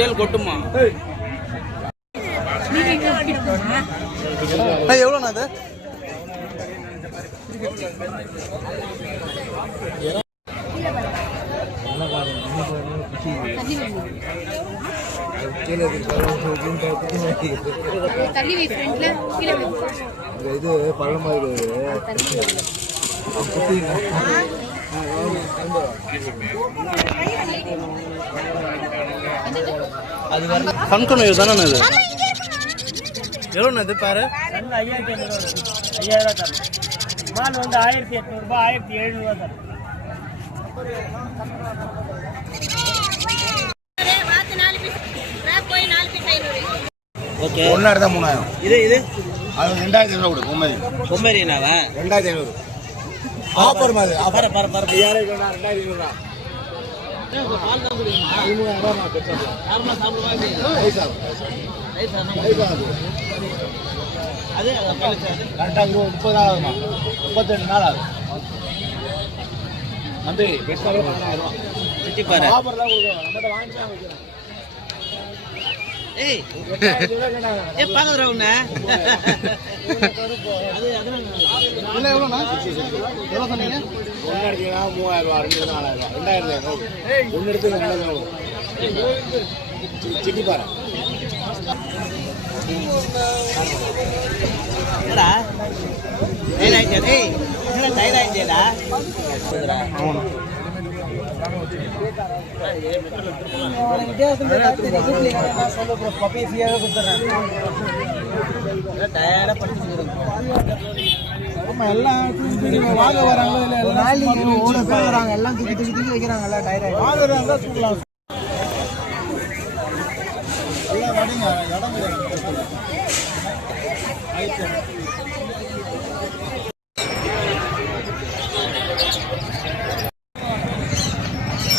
தேல் கொட்டுமா? எவ்வளோண்ணா அது? இது பழம் மாதிரி ஃபங்க்ஷன் இது தானே இது? எவ்வளோண்ணா இது பாரு? 5500 தரும். மால் வந்து 1800 ரூபாய், 1700 தரும். ஓகே. ஒன்னா எடுத்தா 3000. இது அது 2500 கொடு. பொம்மரி. பொம்மரினாவா? 2500. ஆஃபர் மாதிரி. ஆஃபர் பர 2500. பால் தான் குடிக்குமா? 1300 ரூபாய் நான் பெட்ரோல். யாருமா சாப்பிடுவா? அது கரெக்டாக 30 நாள் ஆகுமா? 32 நாள் ஆகும். வந்து பெட்ரோல் 14000 ரூபாய். சுற்றி பாரு. ஆஃபர் தான் கொடுக்குறோம். நம்மகிட்ட வாங்கி தான் வைக்கிறோம். ஏய் ஏ பாக்குறா உன்ன அது அதனால இல்ல எவ்வளோண்ணா? எவ்வளோ சொன்னீங்க? ஒன்று எடுத்தீங்கன்னா 3000 ரூபா, 4000 2500. ஒன்று எடுத்து 2000. சிட்டி பாரு. என்னடா தைராய்ச்சா? டேய் என்ன தைராய்ச்சேடா? வாங்க வராங்க எல்லாம் தூக்கி வைக்கிறாங்கல்ல டைரக்ட் வாங்குறாங்க சொல்லலாம்.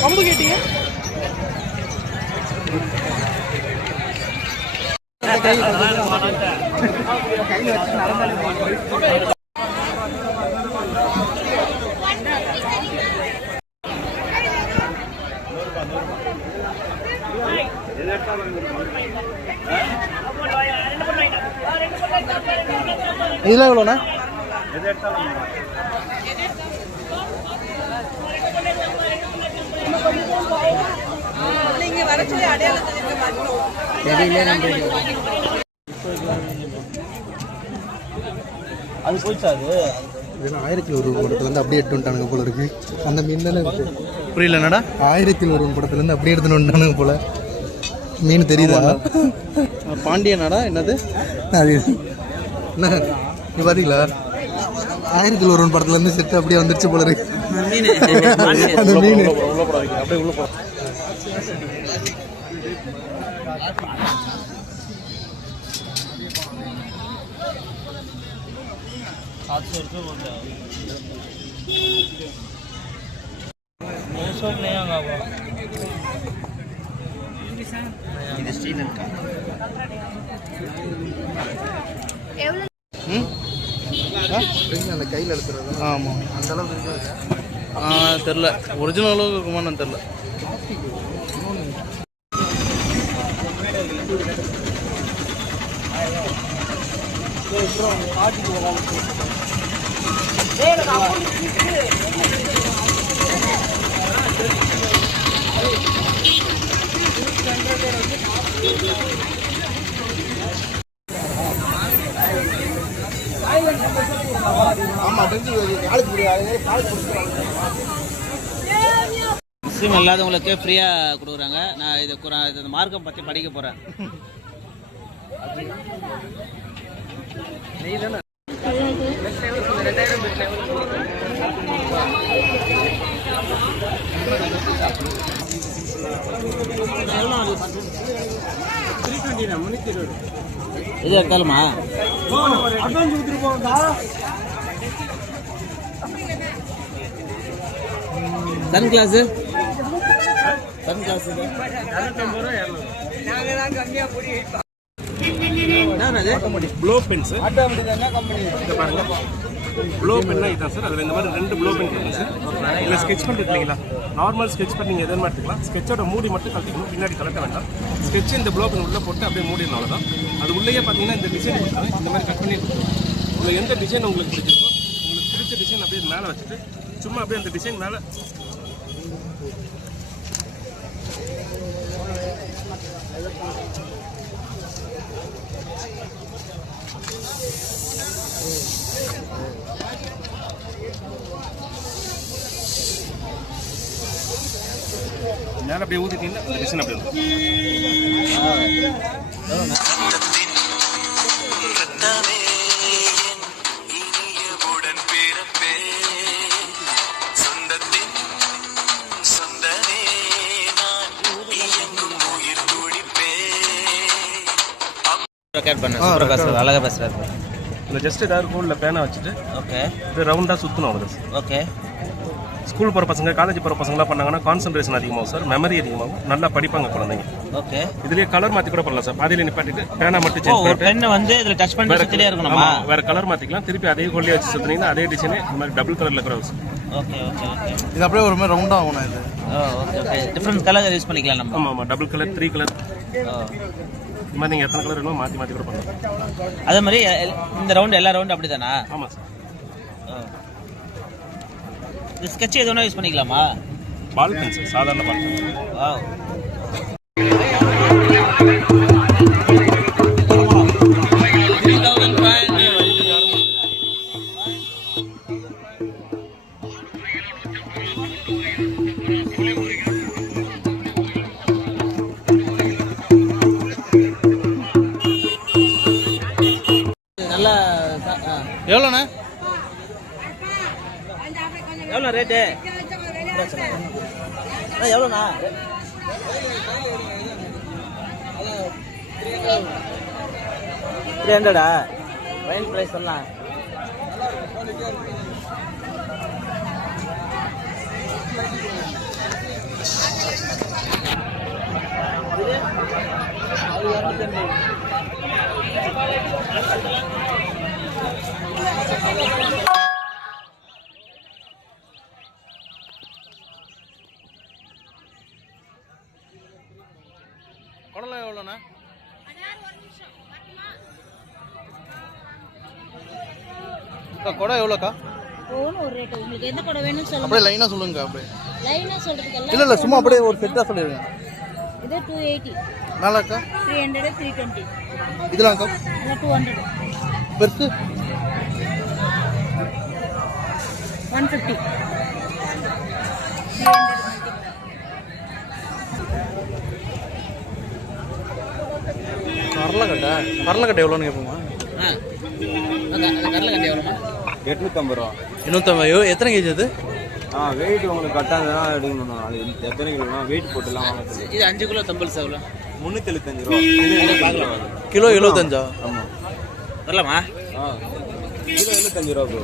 கம்பு கேட்டீங்க? இதெல்லாம் எவ்வளோண்ணா? அது போயிடுச்சா? அது இதெல்லாம் 1001 படத்துலேருந்து அப்படியே எடுத்து வந்துட்டானுங்க போல இருக்கு. அந்த மீன் தானே இருக்கு. புரியல என்னடா? 1001 படத்துலேருந்து அப்படியே எடுத்துன்னு வந்துட்டானுங்க போல. மீன் தெரியுதா? பாண்டியனாடா? என்னது அது என்ன நீ பார்த்தீங்களா? 1001 படத்துலேருந்து செட்டு அப்படியே வந்துருச்சு போல இருக்கு. அந்த மீன் அப்படியே உள்ள போ. அந்த கையில் எடுத்துறது. ஆமாம், அந்த அளவுக்கு தெரில. ஒரிஜினல் அளவுக்கு இருக்குமான்னு தெரில. முஸ்லீம் இல்லாதவங்களுக்கு ஃப்ரீயாக கொடுக்குறாங்க. நான் இந்த மார்க்கம் பற்றி படிக்க போகிறேன். இது எடுத்தாலுமா? சன் கிளாஸ் ப்ளோ பென்ஸ் பாருங்க. ப்ளோ பென்னா இதுதான் சார். அதில் இந்த மாதிரி 2 ப்ளோ பென் இருக்கும் சார். இதில் ஸ்கெட்ச் பென் இல்லைங்களா, நார்மல் ஸ்கெட்ச் பென் நீங்கள் எதுவும் எடுத்துக்கலாம். ஸ்கெட்சோட மூடி மட்டும் கழட்டிக்கணும், பின்னாடி கலட்ட வேண்டாம். ஸ்கெட்ச் இந்த ப்ளோ பென் உள்ளே போட்டு அப்படியே மூடிடணும், அவ்வளோதான். அது உள்ளேயே பார்த்தீங்கன்னா இந்த டிசைன் கொடுத்துருவேன், இந்த மாதிரி கட் பண்ணி கொடுத்துருவேன். உங்கள் எந்த டிசைன் உங்களுக்கு பிடிச்சிருக்கோ உங்களுக்கு பிடிச்ச டிசைன் அப்படியே மேலே வச்சுட்டு சும்மா அப்படியே அந்த டிசைன் மேலே மேலே அப்படியே ஊற்றிட்டீங்கன்னா அந்த டிசைன் அப்படியே இருக்கும். அழகாக பேசுகிறாரு. இந்த ஜஸ்ட் ஏதாவது கோல்டில் பேனை வச்சுட்டு ஓகே அப்படியே ரவுண்டாக சுற்றணும், அவ்வளோ சார். ஓகே. ஸ்கூல் போகிற பசங்க, காலேஜ் போகிற பசங்களாம் பண்ணாங்கன்னா கான்சன்ட்ரேஷன் அதிகமாகும் சார், மெமரி அதிகமாகும், நல்லா படிப்பாங்க குழந்தைங்க. ஓகே. இதுலேயே கலர் மாற்றி கூட பண்ணலாம் சார். பாதியில் நிப்பாட்டிட்டு பேனா மட்டும் சேஞ்ச் ஒரு பெண்ணை வந்து இதில் டச் பண்ணி சுற்றிலே இருக்கணுமா? வேறு கலர் மாற்றிக்கலாம். திருப்பி அதே கோல்லே வச்சு சுற்றினீங்கன்னா அதே டிசைனே இந்த மாதிரி டபுள் கலரில் கூட வரும். Okay okay okay. இது அப்படியே ஒரு மாதிரி ரவுண்டாக ஆகணும் இது. Okay okay. Different colour use பண்ணிக்கலாம் நம்ம. ஆமாம், டபுள் கலர், 3 கலர், இந்த மாதிரி நீங்கள் எத்தனை கலர் வேணுமோ மாற்றி மாற்றி கூட பண்ணலாம். அதே மாதிரி இந்த ரவுண்டு எல்லா ரவுண்டும் அப்படி தானா? ஆமாம் சார். இது ஸ்கெட்ச் எதுவும் யூஸ் பண்ணிக்கலாமா? பால் பென் சார், சாதாரண பால் பென். வாவ். நல்லா எவ்வளோண்ணே? எவ்வளோ ரேட்டு? எவ்வளோண்ணா? 300 ஃபைன் ப்ரைஸ் சொல்லலாம். குடலாம் எவ்வளோண்ணா? குடம் எவ்வளோக்கா? ஒரு ரேட். உங்களுக்கு எந்த குடம் வேணும்னு சொல்லுங்க. அப்படியே லைனாக சொல்லுங்க. அப்படியே லைனாக சொல்றதுக்கு எல்லாம் இல்லை சும்மா அப்படியே ஒரு செட்டாக சொல்லிடுங்க. இது 280. நாலாக்கா? 300, 320. இதெல்லாம்க்கா? அதெல்லாம் 200. பெருசு 150. 300. கடலைக்கட்டை எவ்வளோன்னு கேட்போமா? கடலைக்கட்டை எவ்வளோமா? 850 ரூபா. 850. எத்தனை கேஜி அது? வெயிட் உங்களுக்கு கரெக்டாக தான் எடுக்கணும். அது எத்தனை கிலோனா வெயிட் போட்டுலாம் வாங்க. இது 5 கிலோ தம்பிள்ஸ் எவ்வளோ? 375 ரூபா. கிலோ 75. ஆமாம். வரலாமா? கிலோ 75 ரூபா ப்ரோ.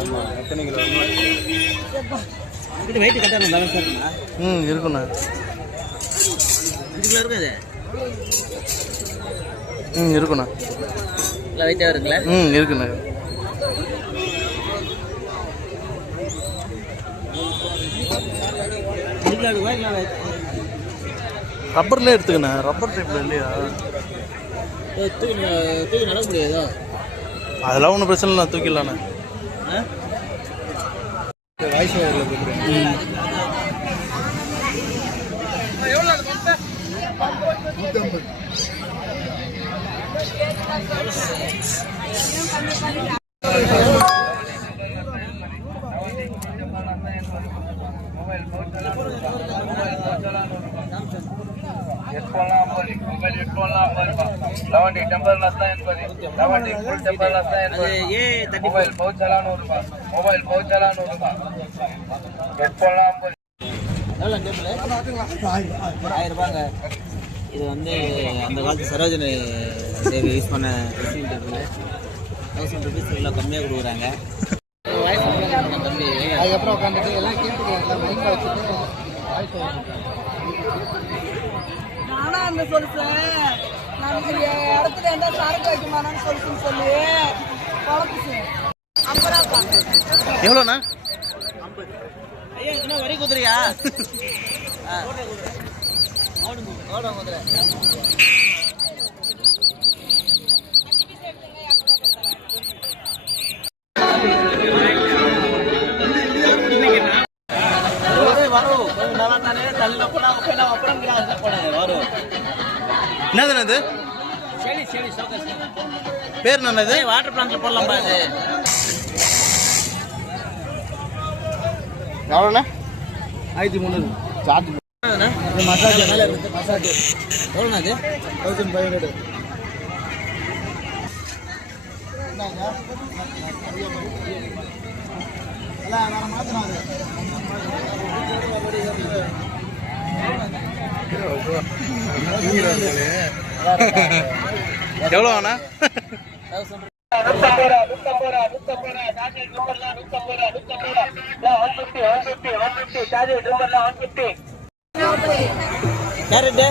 ஆமாம். எத்தனை கிலோ? இது வெயிட் கரெக்டாக இருந்தாலும் சார் இருக்குண்ணா. இருக்குண்ணா. 5 கிலோ இருக்குது. இருக்குண்ணா. இல்லை வெயிட்டாக இருக்குங்களா? இருக்குண்ணா. ரப்பர்லேயே எடுத்துக்கண்ணா. ரப்பர் டைப்பில் இல்லையா? தூக்கி நடக்க முடியாதோ? அதெல்லாம் ஒன்றும் பிரச்சனை இல்லை, தூக்கிடலாண்ணே. வாய்ஸ் இது வந்து அந்த காலத்து சரோஜினி தேவி யூஸ் பண்ண ட்ரெஸ்ஸிங் டேபிள் 1000 ருபீஸ் எவ்வளோ கம்மியாக கொடுக்குறாங்க. அதுக்கப்புறம் உட்காந்துட்டு எல்லாம் கேட்டுக்கலாம். நானா அந்த சொல்லுறேன், நமக்கு இடத்துல என்ன சரக்கு வைக்குமானு சொல்லி எவ்வளோண்ணா? ஐயா என்ன வரி குதிரையா? ஓட குதிரை. என்னதுண்ணா இது? பேர் என்னது? வாட்டர் பிளான்ட்ல போடலாம் பாரு. எவ்வளோண்ணே? 1300. சார்ஜ் மசாஜ் மசாஜ் எவ்வளோண்ணா அது? 1500. எவ்வளோ அண்ணா? கேரட்டு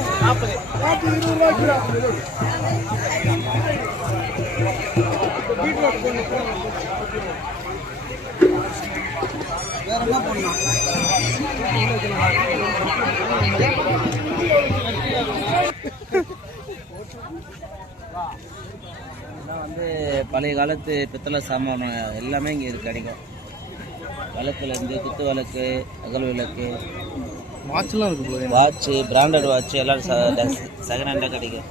வந்து பழைய காலத்து பித்தளை சாமான் எல்லாமே இங்கே இது கிடைக்கும். விளக்குலேருந்து குத்து விளக்கு, அகல் விளக்கு, வாட்ச்லாம் இருக்கு போல. வாட்சு, பிராண்டட் வாட்சு எல்லாம் செகண்ட் ஹேண்டாக கிடைக்கும்.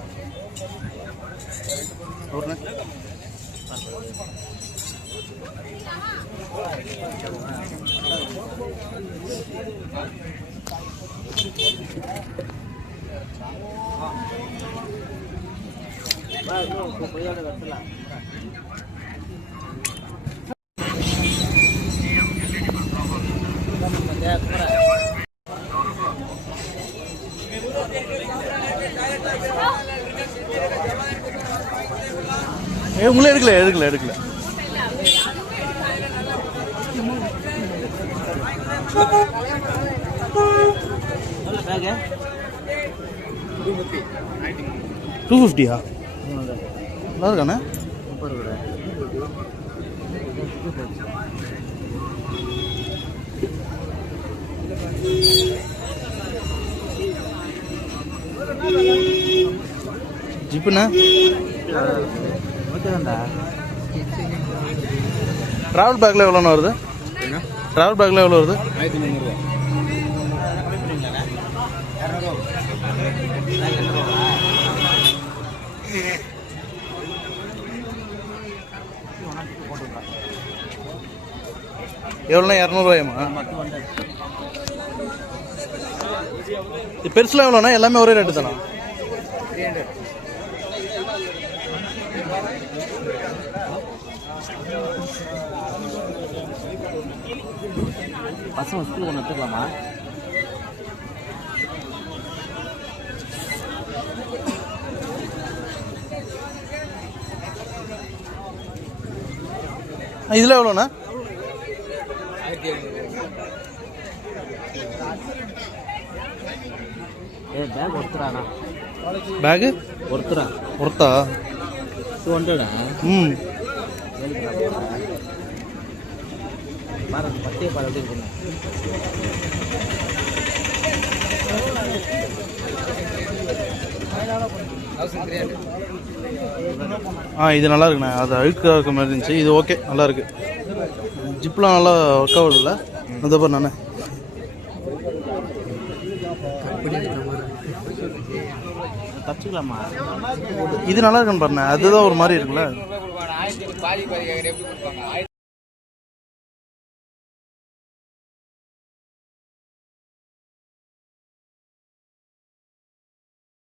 உங்களே எடுக்கல. பேகு 250. நல்லா இருக்காண்ணே. ஜிப்புண்ணா ட்ராவல் பேக்கில் எவ்வளோண்ணா வருது? ட்ராவல் பேக்கில் எவ்வளோ வருது? 1300. எவ்வளோண்ணா? 200 பெருசுலாம் எவ்வளோண்ணா? எல்லாமே ஒரே ரேட்டு தானா? 300. பசங்க ஸ்கூல் ஒன்று எடுத்துக்கலாமா? இதில் எவ்வளோண்ணா? 1700. பேக் ஒருத்தராண்ணா? பேகு ஒருத்தரா? 200. ம் பாருங்க பத்திய பாரு எப்படி இருக்குன்னு. இது நல்லா இருக்குண்ணா. அது அழுக்காக இருக்க மாதிரி இருந்துச்சு. இது ஓகே, நல்லா இருக்கு. ஜிப்லாம் நல்லா ஒர்க் ஆகுதுல்ல? அந்த பாரு நானே தச்சுக்கலாமா? இது நல்லா இருக்குன்னு பாருண்ணே. அதுதான் ஒரு மாதிரி இருக்குல்ல.